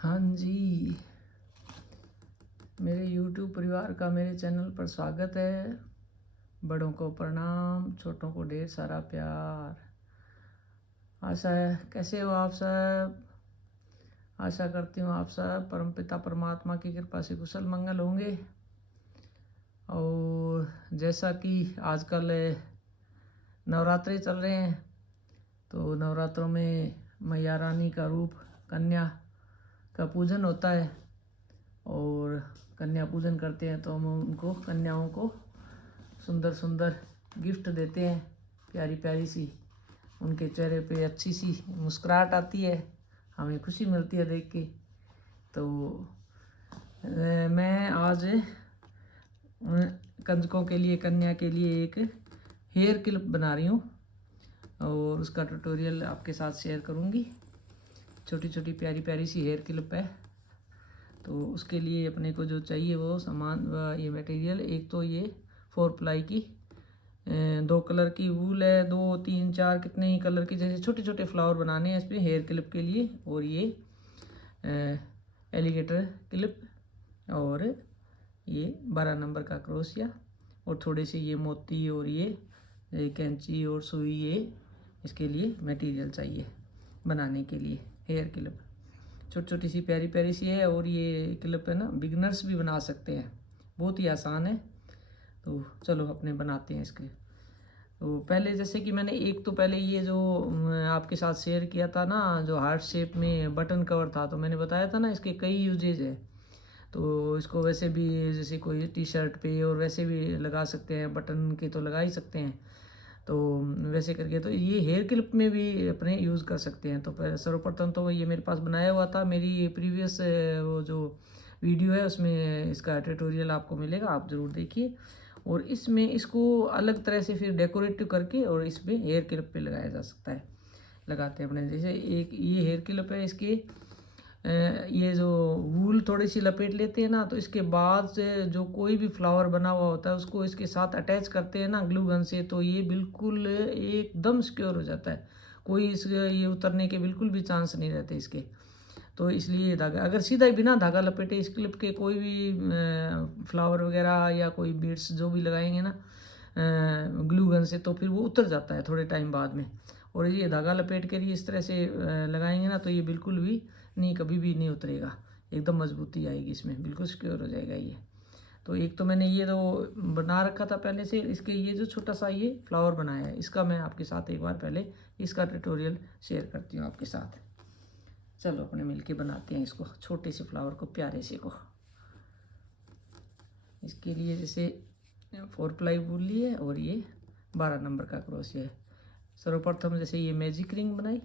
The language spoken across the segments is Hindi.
हाँ जी, मेरे YouTube परिवार का मेरे चैनल पर स्वागत है। बड़ों को प्रणाम, छोटों को ढेर सारा प्यार। आशा है कैसे हो आप सब। आशा करती हूँ आप सब परमपिता परमात्मा की कृपा से कुशल मंगल होंगे। और जैसा कि आजकल नवरात्रे चल रहे हैं, तो नवरात्रों में मैया रानी का रूप कन्या का पूजन होता है। और कन्या पूजन करते हैं तो हम उनको कन्याओं को सुंदर सुंदर गिफ्ट देते हैं। प्यारी प्यारी सी उनके चेहरे पे अच्छी सी मुस्कुराहट आती है, हमें खुशी मिलती है देख के। तो मैं आज कंजकों के लिए, कन्या के लिए एक हेयर क्लिप बना रही हूँ और उसका ट्यूटोरियल आपके साथ शेयर करूँगी। छोटी छोटी प्यारी प्यारी सी हेयर क्लिप है। तो उसके लिए अपने को जो चाहिए वो सामान व ये मटेरियल, एक तो ये 4 प्लाई की 2 कलर की वूल है, 2 3 4 कितने ही कलर की, जैसे छोटे छोटे फ्लावर बनाने हैं इसमें हेयर क्लिप के लिए। और ये एलिगेटर क्लिप, और ये 12 नंबर का क्रोशिया, और थोड़े से ये मोती, और ये कैंची और सुई। ये इसके लिए मटेरियल चाहिए बनाने के लिए हेयर क्लिप। छोटी छोटी सी प्यारी प्यारी सी है, और ये क्लिप है ना, बिगनर्स भी बना सकते हैं, बहुत ही आसान है। तो चलो अपने बनाते हैं इसके। तो पहले जैसे कि मैंने एक तो पहले ये जो आपके साथ शेयर किया था ना, जो हार्ट शेप में बटन कवर था, तो मैंने बताया था ना इसके कई यूजेज है। तो इसको वैसे भी जैसे कोई टी शर्ट पे और वैसे भी लगा सकते हैं, बटन के तो लगा ही सकते हैं। तो वैसे करके तो ये हेयर क्लिप में भी अपने यूज़ कर सकते हैं। तो सर्वप्रथम तो ये मेरे पास बनाया हुआ था, मेरी प्रीवियस वो जो वीडियो है उसमें इसका ट्यूटोरियल आपको मिलेगा, आप ज़रूर देखिए। और इसमें इसको अलग तरह से फिर डेकोरेटिव करके और इसमें हेयर क्लिप पे लगाया जा सकता है। लगाते हैं अपने, जैसे एक ये हेयर क्लिप है, इसके ये जो वूल थोड़ी सी लपेट लेते हैं ना, तो इसके बाद से जो कोई भी फ्लावर बना हुआ होता है उसको इसके साथ अटैच करते हैं ना ग्लू गन से, तो ये बिल्कुल एकदम सिक्योर हो जाता है। कोई इस ये उतरने के बिल्कुल भी चांस नहीं रहते इसके। तो इसलिए ये धागा अगर सीधा ही बिना धागा लपेटे इस क्लिप के कोई भी फ्लावर वगैरह या कोई बीड्स जो भी लगाएंगे ना ग्लू गन से, तो फिर वो उतर जाता है थोड़े टाइम बाद में। और ये धागा लपेट कर इस तरह से लगाएंगे ना, तो ये बिल्कुल भी नहीं, कभी भी नहीं उतरेगा, एकदम मजबूती आएगी इसमें, बिल्कुल सिक्योर हो जाएगा ये। तो एक तो मैंने ये जो बना रखा था पहले से, इसके ये जो छोटा सा ये फ्लावर बनाया है, इसका मैं आपके साथ एक बार पहले इसका ट्यूटोरियल शेयर करती हूँ आपके साथ। चलो अपने मिलके बनाते हैं इसको, छोटे से फ्लावर को, प्यारे से को। इसके लिए जैसे 4 प्लाई वूल ली है और ये 12 नंबर का क्रोशिया है। सर्वप्रथम जैसे ये मैजिक रिंग बनाई,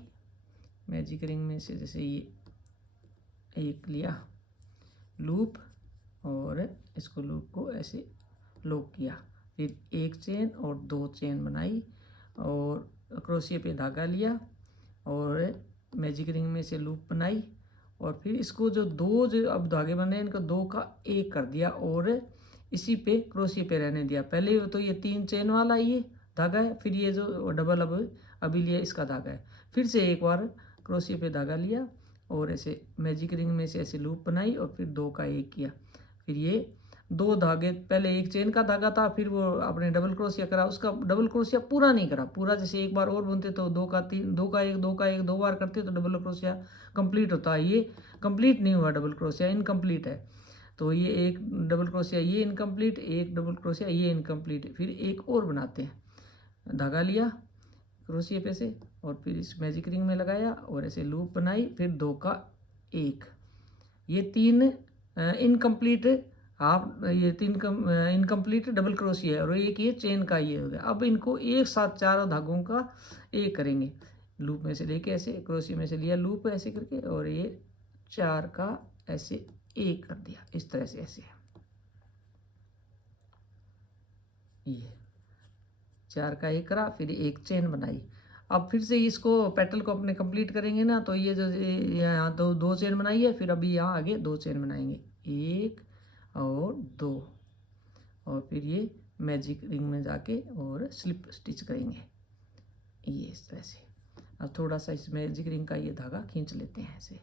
मैजिक रिंग में से जैसे ये एक लिया लूप, और इसको लूप को ऐसे लॉक किया, फिर एक चेन और 2 चेन बनाई, और क्रोशिया पे धागा लिया और मैजिक रिंग में से लूप बनाई, और फिर इसको जो दो जो अब धागे बने इनको 2 का 1 कर दिया, और इसी पे क्रोशिया पे रहने दिया। पहले तो ये 3 चेन वाला ये धागा है, फिर ये जो डबल अब अभी लिया इसका धागा है, फिर से एक बार क्रोशिया पे धागा लिया और ऐसे मैजिक रिंग में से ऐसे लूप बनाई, और फिर 2 का 1 किया। फिर ये 2 धागे, पहले एक चेन का धागा था, फिर वो आपने डबल क्रोशिया करा, उसका डबल क्रोशिया पूरा नहीं करा, पूरा जैसे एक बार और बुनते तो 2 का 3, 2 का 1, 2 का 1 2 बार करते तो डबल क्रोशिया कंप्लीट होता है। ये कंप्लीट नहीं हुआ, डबल क्रोशिया इनकम्प्लीट है। तो ये एक डबल क्रोशिया ये इनकम्प्लीट, एक डबल क्रोशिया ये इनकम्प्लीट, फिर एक और बनाते हैं। धागा लिया क्रोशिया पे से, और फिर इस मैजिक रिंग में लगाया और ऐसे लूप बनाई, फिर 2 का 1, ये 3 इनकम्प्लीट हाफ, ये 3 इनकम्प्लीट डबल क्रोशिया है, और एक ये चेन का ये हो गया। अब इनको एक साथ चारों धागों का एक करेंगे, लूप में से लेके ऐसे क्रोशिया में से लिया लूप ऐसे करके, और ये 4 का ऐसे एक कर दिया इस तरह से, ऐसे ये 4 का 1 करा, फिर एक चेन बनाई। अब फिर से इसको पेटल को अपने कंप्लीट करेंगे ना, तो ये जो यहाँ दो चेन बनाई है, फिर अभी यहाँ आगे 2 चेन बनाएंगे, 1 और 2, और फिर ये मैजिक रिंग में जाके और स्लिप स्टिच करेंगे ये इस तरह से। अब थोड़ा सा इस मैजिक रिंग का ये धागा खींच लेते हैं ऐसे,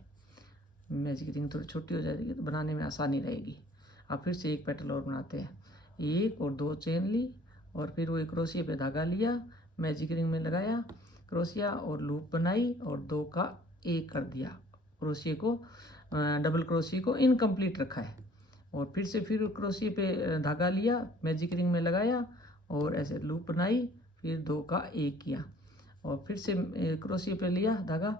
मैजिक रिंग थोड़ी छोटी हो जाएगी तो बनाने में आसानी रहेगी। अब फिर से एक पेटल और बनाते हैं। 1 और 2 चेन ली और फिर वो क्रोशिया पे धागा लिया, मैजिक रिंग में लगाया क्रोशिया और लूप बनाई और 2 का 1 कर दिया। क्रोशिया को डबल क्रोशिया को इनकम्प्लीट रखा है और फिर से फिर क्रोशिया पे धागा लिया, मैजिक रिंग में लगाया और ऐसे लूप बनाई, फिर 2 का 1 किया और फिर से क्रोशिया पे लिया धागा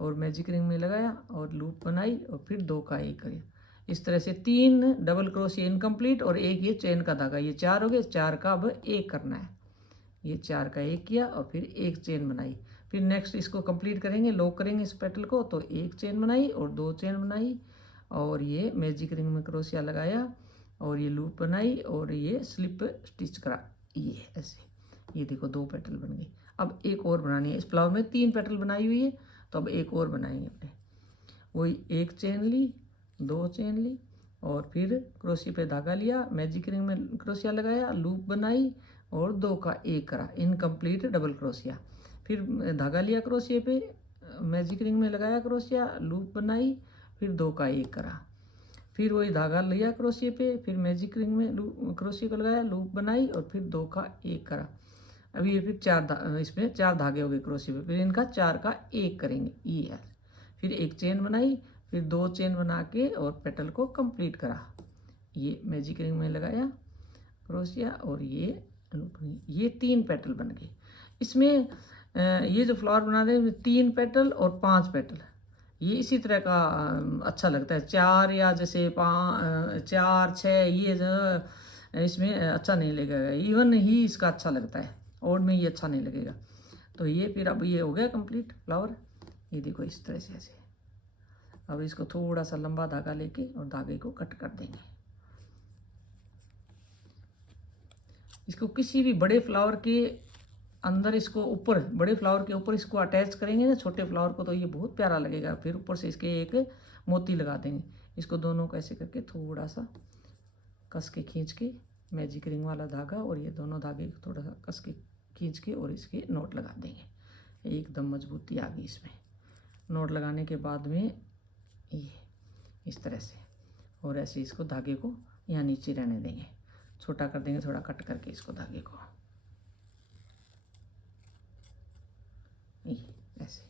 और मैजिक रिंग में लगाया और लूप बनाई और फिर 2 का 1 किया। इस तरह से 3 डबल क्रोशिया इनकम्प्लीट और 1 ये चेन का धागा, ये 4 हो गए। 4 का अब 1 करना है, ये 4 का 1 किया और फिर 1 चेन बनाई। फिर नेक्स्ट इसको कंप्लीट करेंगे, लॉक करेंगे इस पेटल को, तो 1 चेन बनाई और 2 चेन बनाई और ये मैजिक रिंग में क्रोशिया लगाया और ये लूप बनाई और ये स्लिप स्टिच करा, ये ऐसे। ये देखो 2 पेटल बन गई। अब एक और बनानी है। इस फ्लावर में 3 पेटल बनाई हुई है, तो अब एक और बनाएंगे अपने। वही 1 चेन ली, 2 चेन ली और फिर क्रोशिया पे धागा लिया, मैजिक रिंग में क्रोशिया लगाया, लूप बनाई और 2 का 1 करा, इनकम्प्लीट डबल क्रोशिया। फिर धागा लिया क्रोशिया पे, मैजिक रिंग में लगाया क्रोशिया, लूप बनाई, फिर 2 का 1 करा। फिर वही धागा लिया क्रोशिया पे, फिर मैजिक रिंग में क्रोशिया को लगाया, लूप बनाई और फिर 2 का 1 करा। अभी ये फिर इसमें 4 धागे हो गए क्रोशिया पे, फिर इनका 4 का 1 करेंगे, ये है। फिर 1 चेन बनाई, फिर 2 चेन बना के और पेटल को कंप्लीट करा। ये मैजिक रिंग में लगाया क्रोशिया और ये 3 पेटल बन गए। इसमें ये जो फ्लावर बना रहे हैं 3 पेटल और 5 पेटल, ये इसी तरह का अच्छा लगता है। 4 या जैसे 4 6 ये जो इसमें अच्छा नहीं लगेगा, इवन ही इसका अच्छा लगता है और में ये अच्छा नहीं लगेगा। तो ये फिर अब ये हो गया कंप्लीट फ्लावर। ये देखो इस तरह से ऐसे। अब इसको थोड़ा सा लंबा धागा लेके और धागे को कट कर देंगे। इसको किसी भी बड़े फ्लावर के अंदर, इसको ऊपर, बड़े फ्लावर के ऊपर इसको अटैच करेंगे ना छोटे फ्लावर को, तो ये बहुत प्यारा लगेगा। फिर ऊपर से इसके एक मोती लगा देंगे। इसको दोनों को ऐसे करके थोड़ा सा कस के खींच के, मैजिक रिंग वाला धागा और ये दोनों धागे को थोड़ा सा कस के खींच के और इसके नोट लगा देंगे। एकदम मजबूती आ गई इसमें। नोट लगाने के बाद में ये इस तरह से और ऐसे इसको धागे को यहाँ नीचे रहने देंगे, छोटा कर देंगे थोड़ा कट करके इसको धागे को, ये ऐसे।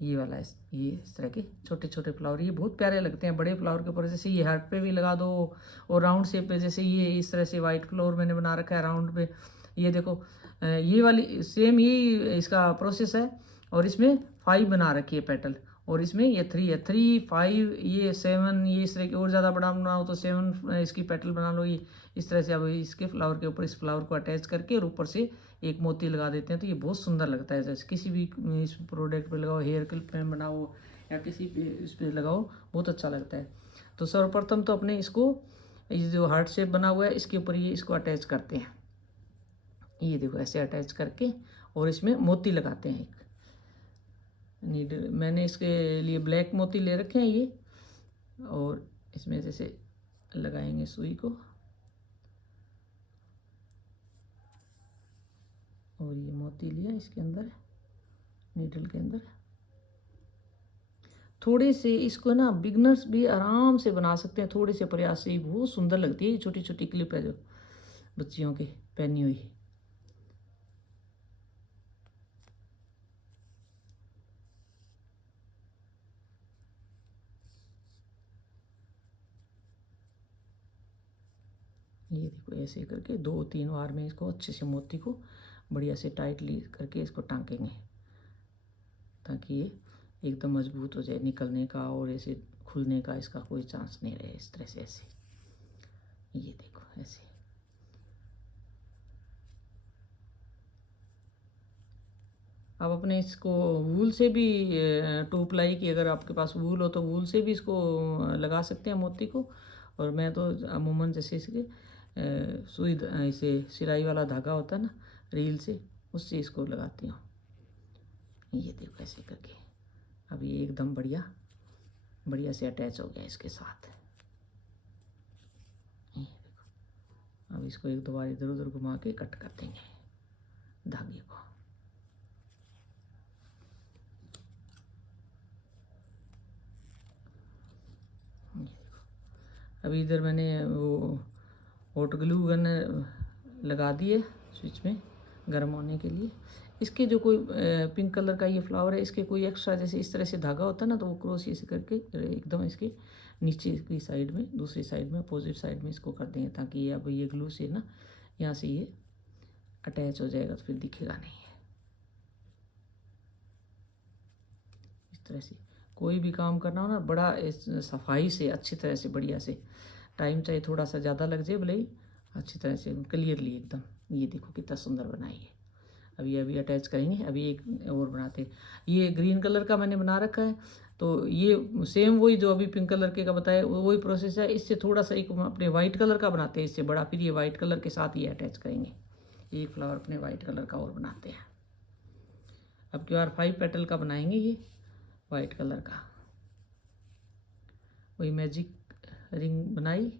ये वाला ये इस तरह के छोटे छोटे फ्लावर, ये बहुत प्यारे लगते हैं बड़े फ्लावर के ऊपर। जैसे ये हार्ट पे भी लगा दो और राउंड शेप पे, जैसे ये इस तरह से वाइट फ्लावर मैंने बना रखा है राउंड पे। ये देखो ये वाली सेम ही इसका प्रोसेस है और इसमें 5 बना रखी है पेटल और इसमें ये 3 है। 3 5 ये 7, ये इस तरह की और ज़्यादा बड़ा बनाओ तो 7 इसकी पेटल बना लो। ये इस तरह से अब इसके फ्लावर के ऊपर इस फ्लावर को अटैच करके और ऊपर से एक मोती लगा देते हैं, तो ये बहुत सुंदर लगता है। जैसे किसी भी इस प्रोडक्ट पे लगाओ, हेयर क्लिप पे बनाओ या किसी पे इस पर लगाओ, बहुत अच्छा लगता है। तो सर्वप्रथम तो अपने इसको, ये जो हार्ट शेप बना हुआ है इसके ऊपर ये इसको अटैच करते हैं। ये देखो ऐसे अटैच करके और इसमें मोती लगाते हैं। एक नीडल मैंने इसके लिए ब्लैक मोती ले रखे हैं ये, और इसमें जैसे लगाएंगे सुई को और ये मोती लिया इसके अंदर, नीडल के अंदर। थोड़े से इसको ना बिगनर्स भी आराम से बना सकते हैं, थोड़े से प्रयास से ही बहुत सुंदर लगती है। ये छोटी छोटी क्लिप है जो बच्चियों की पहनी हुई। ये देखो ऐसे करके 2-3 बार में इसको अच्छे से मोती को बढ़िया से टाइटली करके इसको टांकेंगे ताकि ये एकदम मजबूत हो जाए, निकलने का और ऐसे खुलने का इसका कोई चांस नहीं रहे। इस तरह से ऐसे, ये देखो ऐसे। आप अपने इसको वूल से भी 2 प्लाई की, अगर आपके पास वूल हो तो वूल से भी इसको लगा सकते हैं मोती को। और मैं तो अमूमन जैसे इसके सुई इसे सिलाई वाला धागा होता है ना रील से, उससे इसको लगाती हूँ। ये देखो ऐसे करके अब ये एकदम बढ़िया से अटैच हो गया इसके साथ। ये देखो अब इसको 1-2 बार इधर उधर घुमा के कट कर देंगे धागे को। अभी इधर मैंने वो हॉट ग्लू गन लगा दिए स्विच में गर्म होने के लिए। इसके जो कोई पिंक कलर का ये फ्लावर है, इसके कोई एक्स्ट्रा जैसे इस तरह से धागा होता है ना, तो वो क्रोशिया से करके एकदम इसके नीचे की साइड में, दूसरी साइड में, अपोजिट साइड में इसको कर देंगे, ताकि ये अब ये ग्लू से ना यहाँ से ये अटैच हो जाएगा, तो फिर दिखेगा नहीं है। इस तरह से कोई भी काम करना हो ना, बड़ा सफाई से अच्छी तरह से बढ़िया से, टाइम चाहे थोड़ा सा ज़्यादा लग जाए भले ही, अच्छी तरह से क्लियरली एकदम। ये देखो कितना सुंदर बनाई है। अभी अटैच करेंगे। अभी एक और बनाते हैं। ये ग्रीन कलर का मैंने बना रखा है, तो ये सेम वही जो अभी पिंक कलर के का बताया वही प्रोसेस है। इससे थोड़ा सा एक अपने वाइट कलर का बनाते हैं, इससे बड़ा, फिर ये वाइट कलर के साथ ये अटैच करेंगे। एक फ्लावर अपने वाइट कलर का और बनाते हैं। अब की बार 5 पेटल का बनाएंगे ये वाइट कलर का। वही मैजिक रिंग बनाई,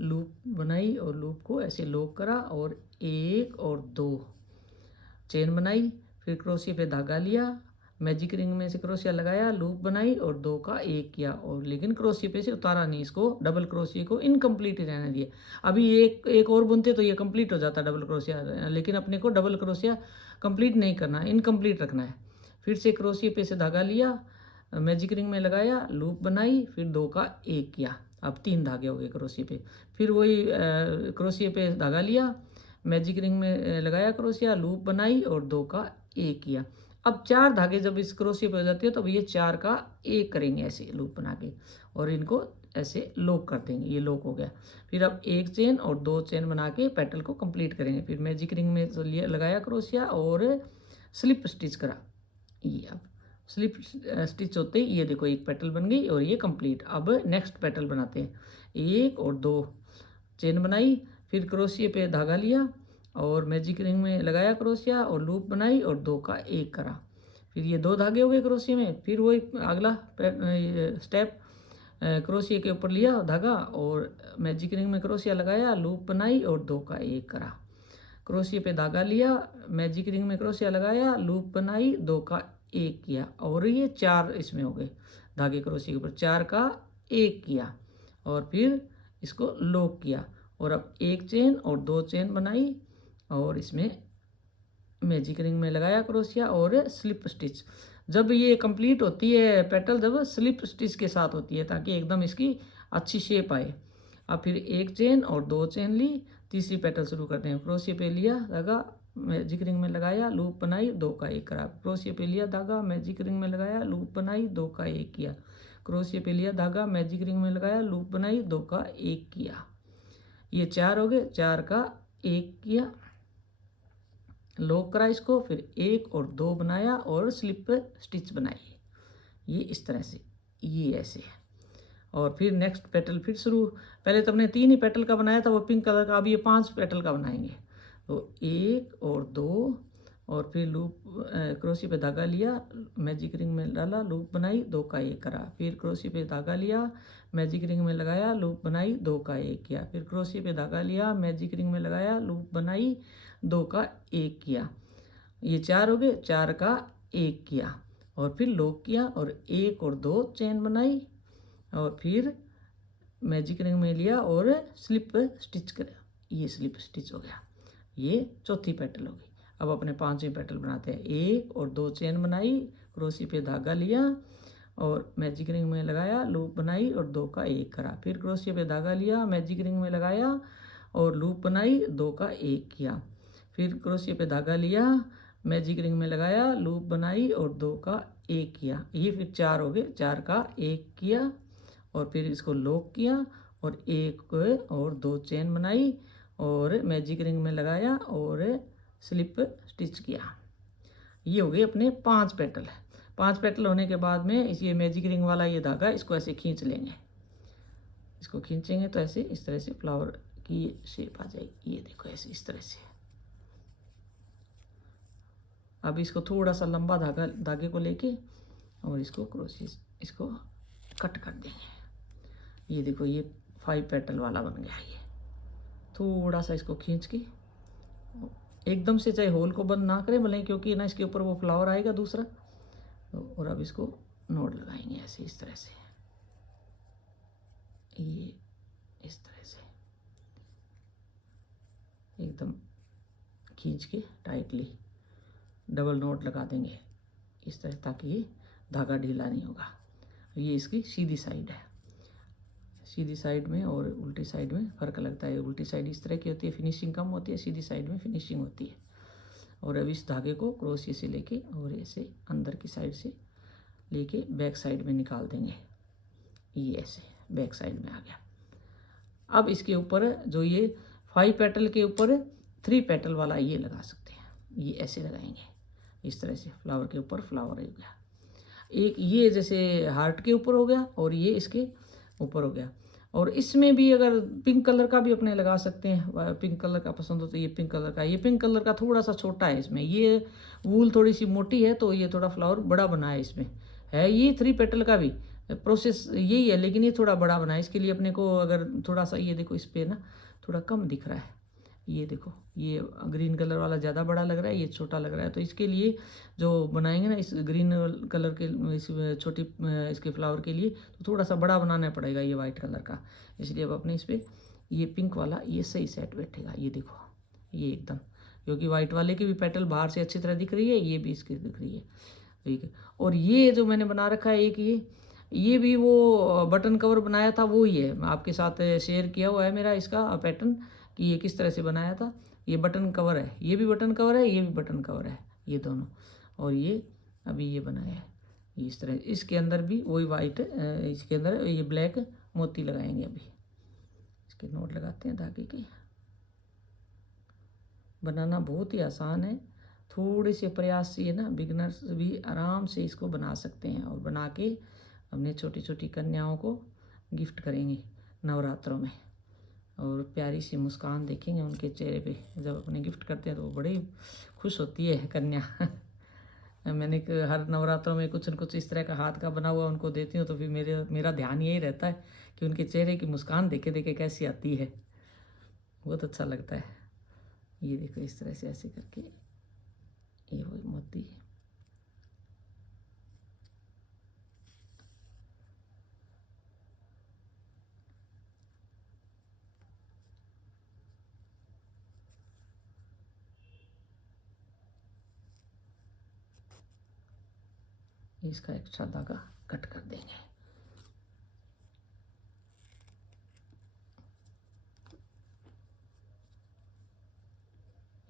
लूप बनाई और लूप को ऐसे लॉक करा और 1 और 2 चेन बनाई, फिर क्रोशिया पे धागा लिया, मैजिक रिंग में से क्रोशिया लगाया, लूप बनाई और 2 का 1 किया, और लेकिन क्रोशिया पे से उतारा नहीं, इसको डबल क्रोशिया को इनकम्प्लीट रहने दिया। अभी एक और बुनते तो ये कंप्लीट हो जाता डबल क्रोशिया, लेकिन अपने को डबल क्रोशिया कंप्लीट नहीं करना, इनकम्प्लीट रखना है। फिर से क्रोशिया पे से धागा लिया, मैजिक रिंग में लगाया, लूप बनाई, फिर 2 का 1 किया। अब 3 धागे हो गए क्रोशिया पे। फिर वही क्रोशिया पे धागा लिया, मैजिक रिंग में लगाया क्रोशिया, लूप बनाई और 2 का 1 किया। अब 4 धागे जब इस क्रोशिया पे हो जाती है तो अब ये 4 का 1 करेंगे ऐसे लूप बना के, और इनको ऐसे लॉक कर देंगे। ये लॉक हो गया। फिर अब 1 चेन और 2 चेन बना के पेटल को कंप्लीट करेंगे। फिर मैजिक रिंग में तो लगाया क्रोशिया और स्लिप स्टिच करा। ये अब स्लिप स्टिच होते ही ये देखो एक पेटल बन गई और ये कंप्लीट। अब नेक्स्ट पेटल बनाते हैं। 1 और 2 चेन बनाई, फिर क्रोशिया पे धागा लिया और मैजिक रिंग में लगाया क्रोशिया और लूप बनाई और 2 का 1 करा। फिर ये 2 धागे हो गए क्रोशिया में। फिर वही अगला स्टेप, क्रोशिया के ऊपर लिया धागा और मैजिक रिंग में क्रोशिया लगाया, लूप बनाई और 2 का 1 करा। क्रोशिया पे धागा लिया, मैजिक रिंग में क्रोशिया लगाया, लूप बनाई, 2 का 1 किया, और ये 4 इसमें हो गए धागे क्रोशिया के ऊपर। 4 का 1 किया और फिर इसको लॉक किया, और अब 1 चेन और 2 चेन बनाई और इसमें मैजिक रिंग में लगाया क्रोशिया और स्लिप स्टिच। जब ये कंप्लीट होती है पेटल, जब स्लिप स्टिच के साथ होती है, ताकि एकदम इसकी अच्छी शेप आए। अब फिर 1 चेन और 2 चेन ली, तीसरी पेटल शुरू करते हैं। क्रोशिया पे लिया धागा, मैजिक रिंग में लगाया, लूप बनाई, 2 का 1 करा। क्रोशिया पे लिया धागा, मैजिक रिंग में लगाया, लूप बनाई, 2 का 1 किया। क्रोशिया पे लिया धागा, मैजिक रिंग में लगाया, लूप बनाई, 2 का 1 किया। ये 4 हो गए। 4 का 1 किया, लॉक करा इसको, फिर 1 और 2 बनाया और स्लिप स्टिच बनाई। ये इस तरह से, ये ऐसे है। और फिर नेक्स्ट पेटल फिर शुरू। पहले तो हमने 3 ही पेटल का बनाया था वो पिंक कलर का, अब ये 5 पेटल का बनाएंगे। तो 1 और 2 और फिर लूप, क्रोशिया पे धागा लिया, मैजिक रिंग में डाला, लूप बनाई, 2 का 1 करा। फिर क्रोशिया पे धागा लिया, मैजिक रिंग में लगाया, लूप बनाई, 2 का 1 किया। फिर क्रोशिया पे धागा लिया, मैजिक रिंग में लगाया, लूप बनाई, 2 का 1 किया। ये 4 हो गए। 4 का 1 किया और फिर लॉक किया और 1 और 2 चेन बनाई और फिर मैजिक रिंग में लिया और स्लिप स्टिच करा। ये स्लिप स्टिच हो गया। ये चौथी पेटल हो गई। अब अपने 5वीं पेटल बनाते हैं। 1 और 2 चेन बनाई, क्रोशिया पे धागा लिया और मैजिक रिंग में लगाया, लूप बनाई और 2 का 1 करा। फिर क्रोशिया पे धागा लिया, मैजिक रिंग में लगाया और लूप बनाई, 2 का 1 किया। फिर क्रोशिया पे धागा लिया, मैजिक रिंग में लगाया, लूप बनाई और 2 का 1 किया। ये फिर 4 हो गए। 4 का 1 किया और फिर इसको लॉक किया और 1 और 2 चेन बनाई और मैजिक रिंग में लगाया और स्लिप स्टिच किया। ये हो गए अपने 5 पेटल। 5 पेटल होने के बाद में ये मैजिक रिंग वाला ये धागा इसको ऐसे खींच लेंगे। इसको खींचेंगे तो ऐसे इस तरह से फ्लावर की शेप आ जाएगी। ये देखो ऐसे इस तरह से। अब इसको थोड़ा सा लंबा धागे को लेके और इसको क्रोशिया इसको कट कर देंगे। ये देखो ये 5 पेटल वाला बन गया। ये थोड़ा सा इसको खींच के एकदम से, चाहे होल को बंद ना करें भले, क्योंकि ना इसके ऊपर वो फ्लावर आएगा दूसरा। तो और अब इसको नोड लगाएंगे ऐसे इस तरह से। ये इस तरह से एकदम खींच के टाइटली डबल नॉट लगा देंगे इस तरह, ताकि ये धागा ढीला नहीं होगा। ये इसकी सीधी साइड है। सीधी साइड में और उल्टी साइड में फ़र्क लगता है। उल्टी साइड इस तरह की होती है, फिनिशिंग कम होती है, सीधी साइड में फिनिशिंग होती है। और अब इस धागे को क्रोशिया से लेके और ऐसे अंदर की साइड से लेके बैक साइड में निकाल देंगे। ये ऐसे बैक साइड में आ गया। अब इसके ऊपर जो ये 5 पेटल के ऊपर 3 पेटल वाला ये लगा सकते हैं। ये ऐसे लगाएंगे इस तरह से, फ्लावर के ऊपर फ्लावर हो गया। एक ये जैसे हार्ट के ऊपर हो गया और ये इसके ऊपर हो गया। और इसमें भी अगर पिंक कलर का भी अपने लगा सकते हैं, पिंक कलर का पसंद हो तो ये पिंक कलर का। ये पिंक कलर का थोड़ा सा छोटा है इसमें, ये वूल थोड़ी सी मोटी है तो ये थोड़ा फ्लावर बड़ा बना है इसमें है। ये 3 पेटल का भी प्रोसेस यही है, लेकिन ये थोड़ा बड़ा बना है। इसके लिए अपने को अगर थोड़ा सा ये देखो इस पर ना थोड़ा कम दिख रहा है। ये देखो ये ग्रीन कलर वाला ज़्यादा बड़ा लग रहा है, ये छोटा लग रहा है। तो इसके लिए जो बनाएंगे ना इस ग्रीन कलर के इस छोटी इसके फ्लावर के लिए तो थोड़ा सा बड़ा बनाना पड़ेगा ये वाइट कलर का। इसलिए अब अपने इस पर ये पिंक वाला ये सही सेट बैठेगा। ये देखो ये एकदम, क्योंकि वाइट वाले की भी पेटल बाहर से अच्छी तरह दिख रही है, ये भी इसकी दिख रही है। ठीक है। और ये जो मैंने बना रखा है एक ये भी वो बटन कवर बनाया था वो ही है, मैं आपके साथ शेयर किया हुआ है मेरा इसका पैटर्न कि ये किस तरह से बनाया था। ये बटन कवर है, ये भी बटन कवर है, ये भी बटन कवर है, ये दोनों। और ये अभी ये बनाया है इस तरह। इसके अंदर भी वही वाइट, इसके अंदर ये ब्लैक मोती लगाएंगे। अभी इसके नोट लगाते हैं धागे के। बनाना बहुत ही आसान है, थोड़े से प्रयास से ना बिगनर्स भी आराम से इसको बना सकते हैं। और बना के अपने छोटी छोटी कन्याओं को गिफ्ट करेंगे नवरात्रों में। और प्यारी सी मुस्कान देखेंगे उनके चेहरे पे जब अपने गिफ्ट करते हैं तो वो बड़ी खुश होती है कन्या। मैंने हर नवरात्रों में कुछ न कुछ इस तरह का हाथ का बना हुआ उनको देती हूँ, तो फिर मेरा ध्यान यही रहता है कि उनके चेहरे की मुस्कान देखे देखे कैसी आती है, बहुत अच्छा लगता है। ये देखो इस तरह से ऐसे करके ये वो मोती इसका एक्स्ट्रा धागा कट कर देंगे।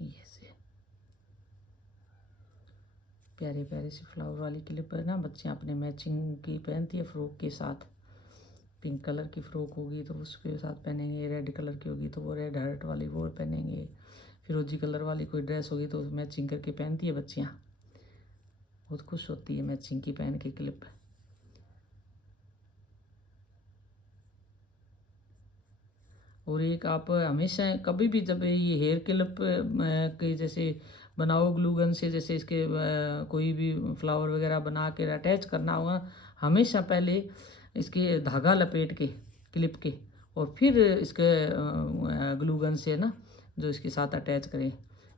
ये से प्यारे प्यारे से फ्लावर वाली क्लिप है ना, बच्चे अपने मैचिंग की पहनती है फ्रॉक के साथ। पिंक कलर की फ्रॉक होगी तो उसके साथ पहनेंगे, रेड कलर की होगी तो वो रेड हार्ट वाली वो पहनेंगे, फिरोजी कलर वाली कोई ड्रेस होगी तो मैचिंग करके पहनती है बच्चियाँ, बहुत खुश होती है मैचिंग की पहन के क्लिप। और एक आप हमेशा कभी भी जब ये हेयर क्लिप के जैसे बनाओ ग्लू गन से, जैसे इसके कोई भी फ्लावर वगैरह बना के अटैच करना होगा, हमेशा पहले इसके धागा लपेट के क्लिप के और फिर इसके ग्लू गन से ना जो इसके साथ अटैच करें।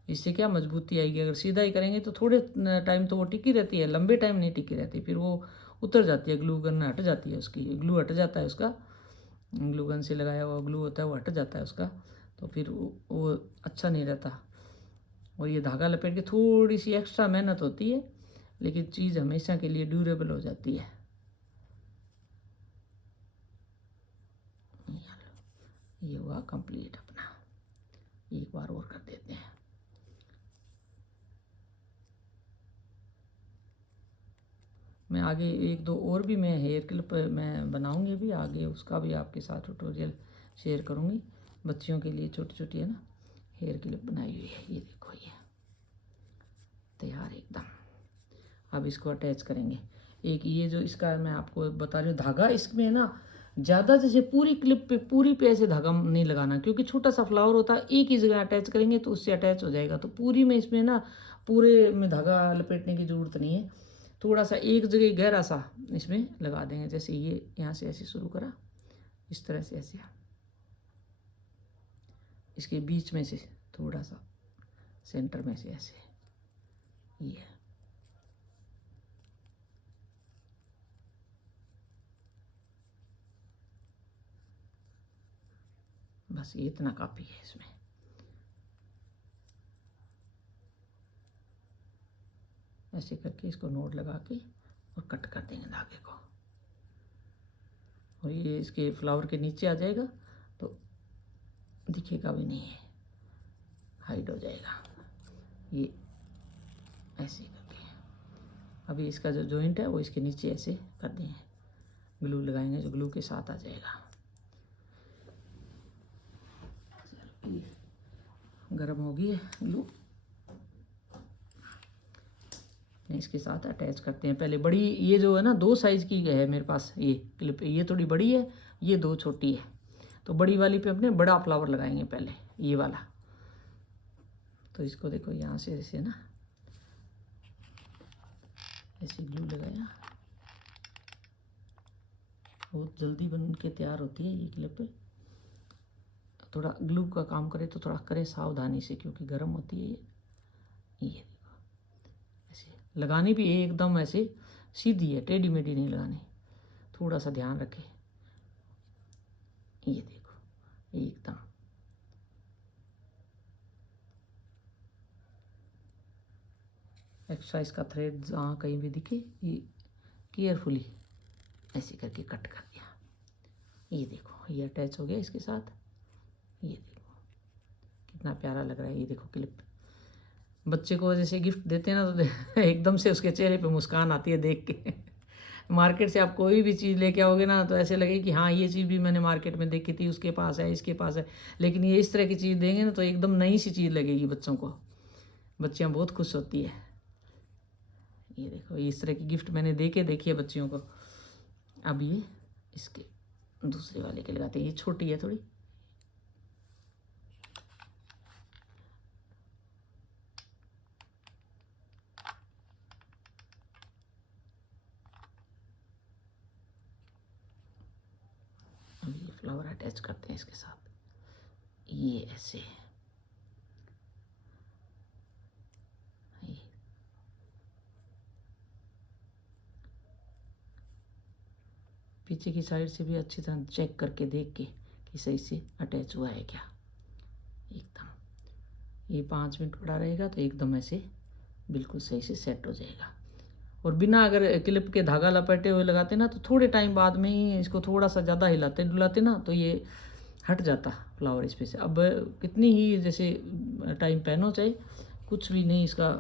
इससे क्या मजबूती आएगी। अगर सीधा ही करेंगे तो थोड़े टाइम तो वो टिकी रहती है, लंबे टाइम नहीं टिकी रहती, फिर वो उतर जाती है, ग्लू गन हट जाती है, उसकी ग्लू हट जाता है, उसका ग्लू गन से लगाया हुआ ग्लू होता है वो हट जाता है उसका, तो फिर वो अच्छा नहीं रहता। और ये धागा लपेट के थोड़ी सी एक्स्ट्रा मेहनत होती है, लेकिन चीज़ हमेशा के लिए ड्यूरेबल हो जाती है। ये हुआ कंप्लीट अपना, एक बार और कर देते हैं। मैं आगे एक दो और भी मैं हेयर क्लिप मैं बनाऊंगी भी आगे, उसका भी आपके साथ ट्यूटोरियल शेयर करूंगी। बच्चियों के लिए छोटी छोटी है ना हेयर क्लिप बनाई हुई है, ये देखो ये तैयार एकदम। अब इसको अटैच करेंगे। एक ये जो इसका मैं आपको बता रही हूँ धागा, इसमें है ना ज़्यादा जैसे पूरी क्लिप पे पूरी पे ऐसे धागा नहीं लगाना, क्योंकि छोटा सा फ्लावर होता है, एक ही जगह अटैच करेंगे तो उससे अटैच हो जाएगा। तो पूरी में इसमें ना पूरे में धागा लपेटने की ज़रूरत नहीं है, थोड़ा सा एक जगह गहरा सा इसमें लगा देंगे। जैसे ये यहाँ से ऐसे शुरू करा, इस तरह से ऐसे इसके बीच में से थोड़ा सा सेंटर में से ऐसे ये बस ये इतना काफ़ी है इसमें। ऐसे करके इसको नोट लगा के और कट कर देंगे धागे को, और ये इसके फ्लावर के नीचे आ जाएगा तो दिखेगा भी नहीं है, हाइड हो जाएगा। ये ऐसे करके अभी इसका जो जॉइंट है वो इसके नीचे ऐसे कर देंगे, ग्लू लगाएंगे जो ग्लू के साथ आ जाएगा। गरम हो गई है ग्लू, इसके साथ अटैच करते हैं। पहले बड़ी, ये जो है ना 2 साइज़ की है मेरे पास ये क्लिप, ये थोड़ी बड़ी है, ये 2 छोटी है, तो बड़ी वाली पे अपने बड़ा फ्लावर लगाएंगे पहले, ये वाला। तो इसको देखो यहाँ से ऐसे ना ऐसे ग्लू लगाया, बहुत जल्दी बन के तैयार होती है ये क्लिप। थोड़ा ग्लू का काम करे तो थोड़ा करे सावधानी से, क्योंकि गर्म होती है ये देखो। ऐसे लगानी भी एकदम ऐसे सीधी है, टेढ़ी मेढ़ी नहीं लगानी, थोड़ा सा ध्यान रखे। ये देखो एकदम एक्स्ट्रा इसका थ्रेड जहाँ कहीं भी दिखे ये केयरफुली ऐसे करके कट कर दिया। ये देखो ये अटैच हो गया इसके साथ, ये देखो कितना प्यारा लग रहा है। ये देखो क्लिप, बच्चे को जैसे गिफ्ट देते हैं ना तो एकदम से उसके चेहरे पे मुस्कान आती है देख के। मार्केट से आप कोई भी चीज़ लेके आओगे ना तो ऐसे लगे कि हाँ ये चीज़ भी मैंने मार्केट में देखी थी, उसके पास है, इसके पास है, लेकिन ये इस तरह की चीज़ देंगे ना तो एकदम नई सी चीज़ लगेगी बच्चों को, बच्चियाँ बहुत खुश होती है। ये देखो इस तरह की गिफ्ट मैंने दे के देखी है बच्चियों को। अब ये इसके दूसरे वाले के लगाते हैं, ये छोटी है थोड़ी, अब ये फ्लावर अटैच करते हैं इसके साथ, ये ऐसे पीछे की साइड से भी अच्छी तरह चेक करके देख के कि सही से अटैच हुआ है क्या। एकदम ये 5 मिनट पड़ा रहेगा तो एकदम ऐसे बिल्कुल सही से सेट हो जाएगा। और बिना अगर क्लिप के धागा लपेटे हुए लगाते ना तो थोड़े टाइम बाद में ही इसको थोड़ा सा ज़्यादा हिलाते डुलाते ना तो ये हट जाता फ्लावर इस पे से। अब कितनी ही जैसे टाइम पहनो चाहे कुछ भी नहीं इसका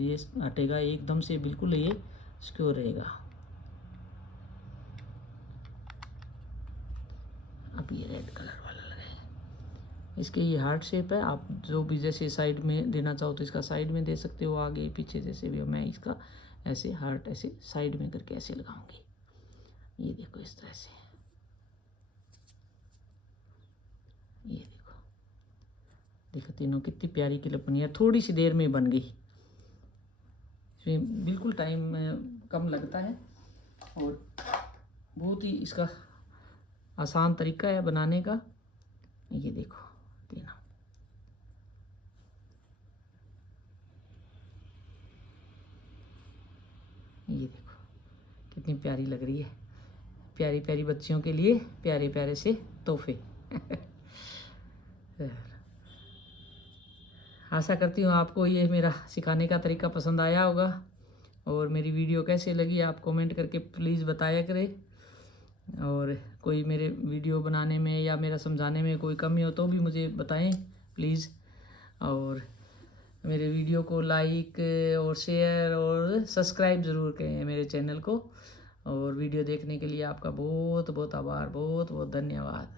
ये हटेगा, एकदम से बिल्कुल ये सिक्योर रहेगा। अब ये रेड कलर वाला लगाए, इसके ये हार्ट शेप है, आप जो भी जैसे साइड में देना चाहो तो इसका साइड में दे सकते हो, आगे पीछे जैसे भी हो। मैं इसका ऐसे हार्ट ऐसे साइड में करके ऐसे लगाऊंगी, ये देखो इस तरह से। ये देखो तीनों कितनी प्यारी क्लिप बनी है, थोड़ी सी देर में बन गई, इसमें बिल्कुल टाइम कम लगता है और बहुत ही इसका आसान तरीका है बनाने का। ये देखो तीनों, ये देखो कितनी प्यारी लग रही है, प्यारी प्यारी बच्चियों के लिए प्यारे प्यारे से तोहफे। आशा करती हूँ आपको ये मेरा सिखाने का तरीका पसंद आया होगा, और मेरी वीडियो कैसे लगी आप कमेंट करके प्लीज़ बताया करें। और कोई मेरे वीडियो बनाने में या मेरा समझाने में कोई कमी हो तो भी मुझे बताएं प्लीज़। और मेरे वीडियो को लाइक और शेयर और सब्सक्राइब ज़रूर करें मेरे चैनल को। और वीडियो देखने के लिए आपका बहुत बहुत आभार, बहुत बहुत धन्यवाद।